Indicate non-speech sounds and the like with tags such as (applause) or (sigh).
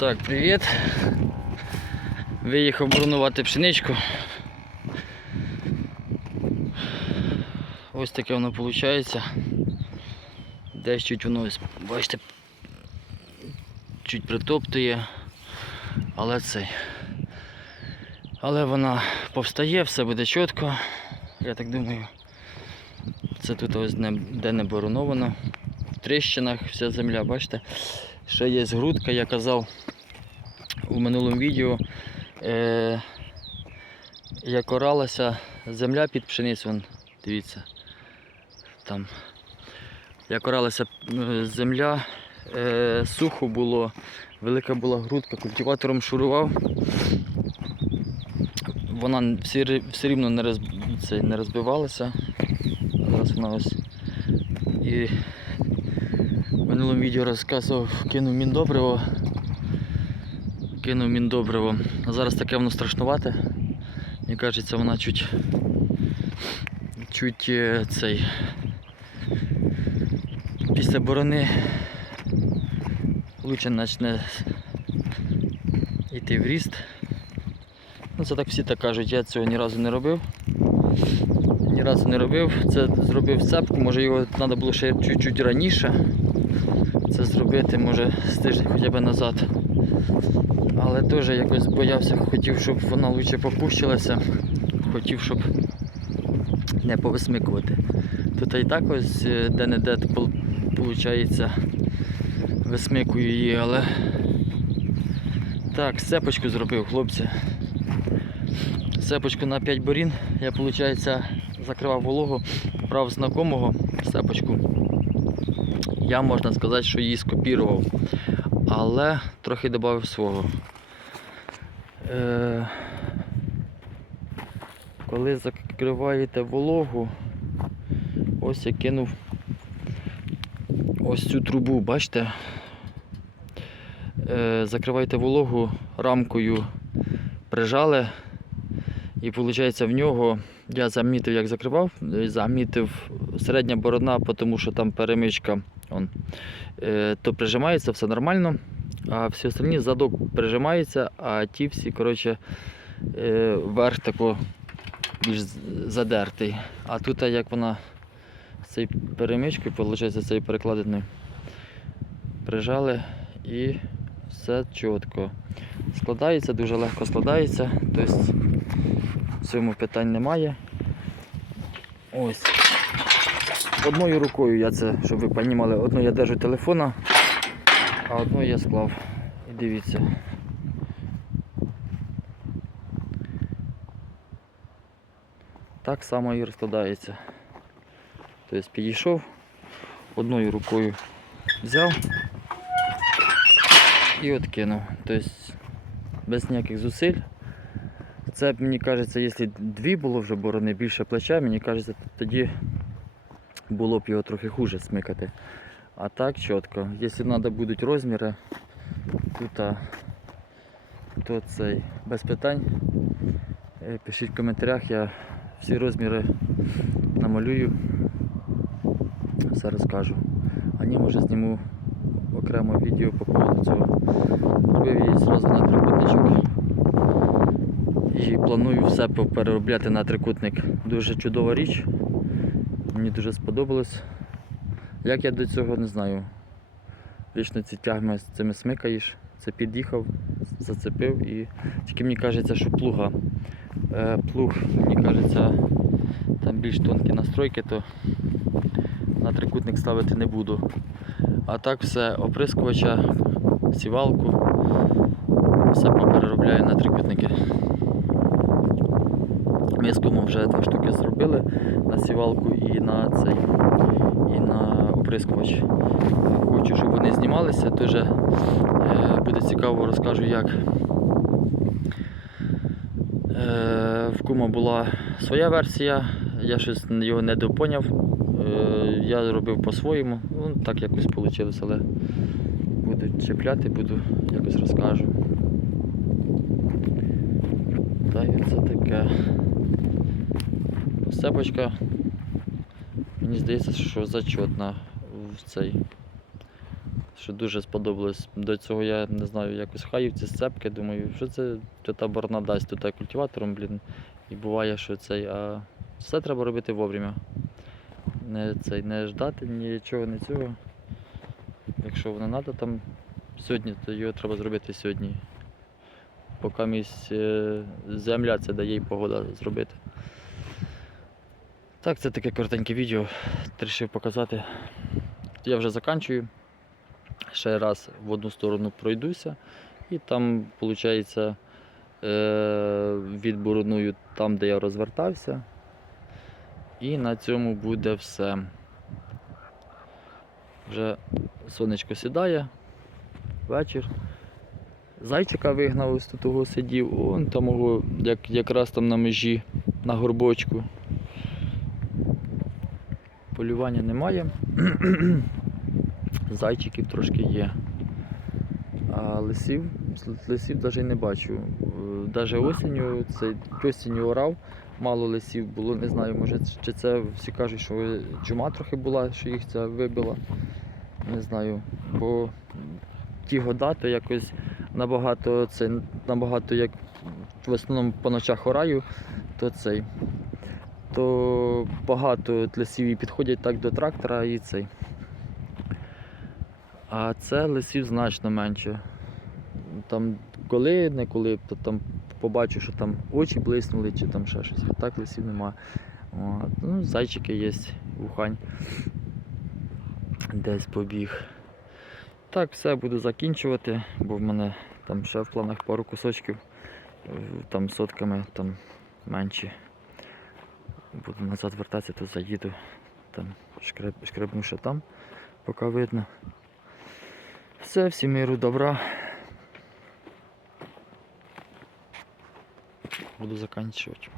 Так, привіт. Виїхав боронувати пшеничку. Ось таке воно виходить. Десь чуть воно, бачите, чуть притоптує, але цей. Але вона повстає, все буде чітко. Я так думаю. Це тут ось де не бороновано. В тріщинах вся земля, бачите? Ще є грудка, я казав у минулому відео. Е, як оралася земля під пшеницю, вон, дивіться. Там. Як оралася земля, е, сухо було, велика була грудка, культиватором шурував. Вона все, все рівно не, роз, це, не розбивалася. Зараз вона ось. І в минулому відео розказував, кинув міндобриво. Кинув міндобриво. А зараз таке воно страшнувате. Мені кажеться, вона чуть чуть е, цей після борони лучше почне йти в ріст. Ну це так всі так кажуть, я цього ні разу не робив. Ні разу не робив. Це зробив цепку, може його треба було ще чуть-чуть раніше це зробити, може з тиждень хоча б назад. Але теж якось боявся, хотів, щоб вона лучше попущилася. Хотів, щоб не повисмикувати. Тут і так ось е, де-не-де виходить, висмикую її, але так, сепочку зробив, хлопці. Сепочку на 5 борін. Я, виходить, закривав вологу, брав знакомого сепочку. Я можна сказати, що її скопірував, але трохи додав свого. Е, коли закриваєте вологу, ось я кинув ось цю трубу, бачите? Е, закриваєте вологу рамкою прижали, і виходить в нього я замітив, як закривав, замітив середня борона, тому що там перемичка он, е, то прижимається, все нормально, а всі остальні задок прижимається, а ті всі, коротше, е, верх тако більш задертий. А тут як вона з цією перемичкою, виходить, цією перекладиною, прижали і все чітко. Складається, дуже легко складається, тобто в цьому питань немає. Ось. Одною рукою я це, щоб ви розуміли, одну я держу телефона, а одну я склав. І дивіться. Так само і розкладається. Тобто підійшов, одною рукою взяв і откинув. Тобто без ніяких зусиль. Це, мені кажеться, якщо дві було вже борони більше плеча, мені кажеться, тоді було б його трохи хуже смикати. А так чітко. Якщо треба будуть розміри, тут, то цей без питань. Е, Пишіть в коментарях, я всі розміри намалюю, все розкажу. А ні, може зніму окремо відео по поводу цього. Робив її зразу на трикутничок. І планую все переробляти на трикутник. Дуже чудова річ. Мені дуже сподобалось. Як я до цього не знаю. Вічно ці тягми з цими смикаєш. Це під'їхав, зацепив і тільки мені кажеться, що плуга. Е, плуг, мені кажеться, там більш тонкі настройки, то на трикутник ставити не буду. А так все, оприскувача, сівалку, все попереробляю на трикутники. Ми з кумом вже два штуки зробили на сівалку і на цей, і на оприскувач. Хочу, щоб вони знімалися, дуже буде цікаво, розкажу як. Е, в кума була своя версія, я щось його не допоняв. Е, я робив по-своєму, ну так якось вийшло, але буду чіпляти, буду якось розкажу. Та й це таке. Сепочка, мені здається, що зачетна в цей. що дуже сподобалось. До цього я не знаю, якось хаївці сцепки, думаю, що це що та борона дасть тут культиватором, блін. І буває, що цей, а все треба робити вовремя. Не, цей, не ждати нічого, не цього. Якщо воно треба там сьогодні, то його треба зробити сьогодні. Поки місць е, земля це дає і погода зробити. Так, це таке коротеньке відео. Вирішив показати. Я вже заканчую. Ще раз в одну сторону пройдуся. І там, виходить, відбороную там, де я розвертався. І на цьому буде все. Вже сонечко сідає, вечір. Зайчика вигнав, ось тут того сидів, он там як, якраз там на межі, на горбочку. Полювання немає. (clears throat) Зайчиків трошки є. А лисів, лисів навіть не бачу. Навіть осінню, цей осінню орав, мало лисів було, не знаю, може чи це всі кажуть, що чума трохи була, що їх ця вибила. Не знаю. Бо ті года, то якось набагато це набагато як в основному по ночах ораю, то цей. То багато лисів підходять так до трактора і цей. А це лисів значно менше. Там коли, не коли, то там побачу, що там очі блиснули чи там ще щось. А так лисів нема. От. Ну, зайчики є, вухань. Десь побіг. Так, все, буду закінчувати, бо в мене там ще в планах пару кусочків, там сотками там менші. Буду назад вертатися, то заїду. Там шкреб, шкребну ще там, поки видно. Все, всім миру, добра. Буду закінчувати.